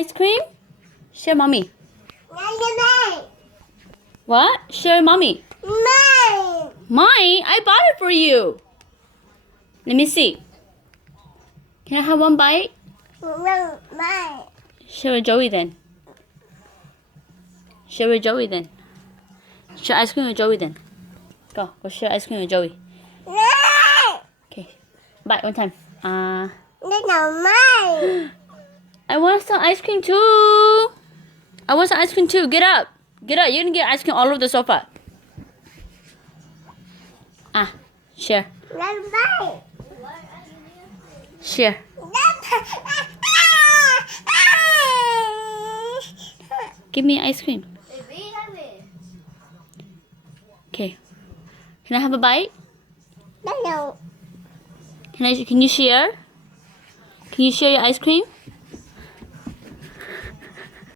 ice cream? Share mommy. What? Share mommy. Mine? I bought it for you. Let me see. Can I have one bite? Share with Joey then. Share with Joey then. Share ice cream with Joey then. Go share ice cream with Joey. Okay. Bite one time. I want some ice cream too. I want some ice cream too. Get up. Get up. You're gonna get ice cream all over the sofa. Share. Share. Give me ice cream. Okay. Can I have a bite? No. Can you share? Can you share your ice cream?